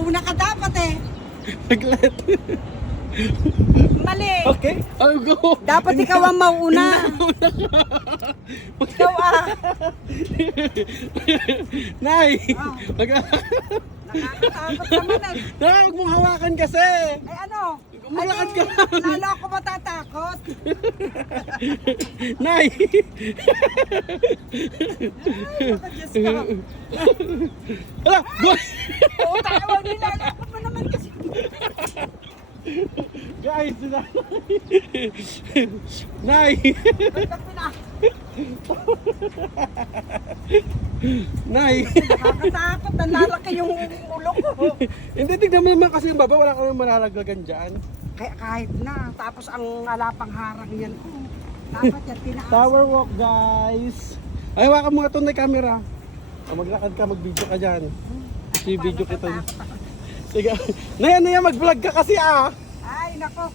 Mauna ka dapat eh. Saglit. Mali. Okay, I'll go. Dapat ikaw ang mauna. Ikaw ah. Nay! Oh. Nakakatakot naman eh. Huwag mong hawakan kasi! Ay ano? Malakad ka Lalo ako matatakot. Nay! Ay, baka Diyos ka. Hala! Go! Oo, tayo. Nilalakot mo naman kasi. Guys! Nay! Ba't ka pina- Nay! Nakakatakot. Ang lalaki yung ulo ko. Hindi, tignan mo naman kasi yung baba, wala ka naman malalaglagan dyan. Kaya kahit na. Tapos ang alapang harang yan. Dapat yan tinaas. Tower walk, guys! Ay, hawakan mo nga ito na camera. Maglakad ka, mag-video ka dyan. I-video kita. Sige. Naya, mag-vlog ka kasi ah! Ay, nako.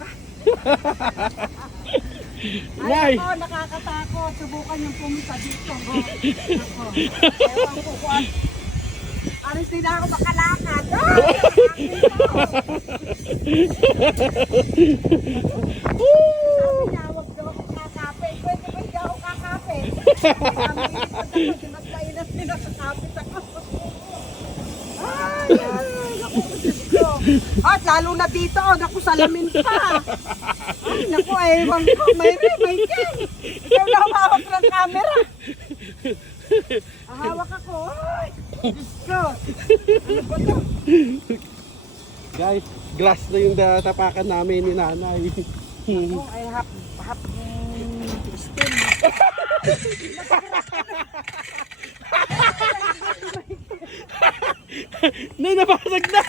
Nay! Ay, nako, nakakatakot. Subukan yung pumunta dito. Nako. Ewan ko kung alis din ako makalakad. Ay, sabi niya, huwag daw ako kakapit. Pwede ba hindi ako kakapit? Sabi niya, mas mainas din nakakapit ako. Ay, naku, Diyos ko. At lalo na dito, naku, salamin pa. Ay, naku, ewan ko, may king. Ikaw na humawak ng camera. Hawak ako, ay, Diyos ko. Ano ba to? Guys, glass na yung tapakan namin ni nanay. Oh, ay hap steam. Nay, nabasag na!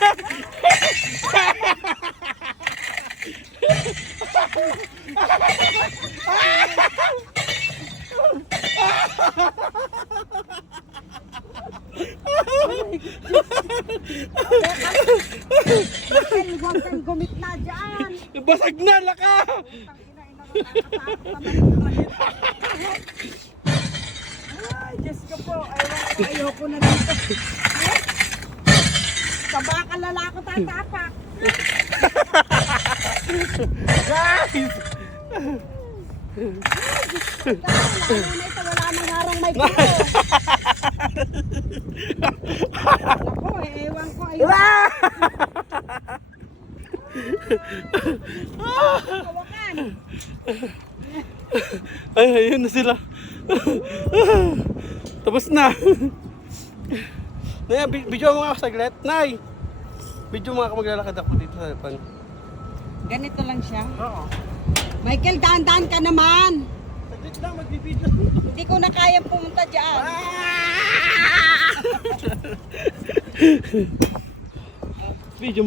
Bakit huwag kang gumit na dyan? Basag na, laka! Ay, Diyos ko po. Ayoko na dito. Sa baka lalako tatapak. Guys! Lalo na ito, wala nang harang may ko. Ako, ewan ko. Hawakan. Ay, ayun na sila. Tapos na. Nay, video mo nga ako saglit. Nay! Video mo nga ako, maglalakad ako dito sa depan. Ganito lang siya. Oo. Michael, daan-daan ka naman. Saglit lang, magbibideo. Hindi ko na kaya pumunta dyan. Video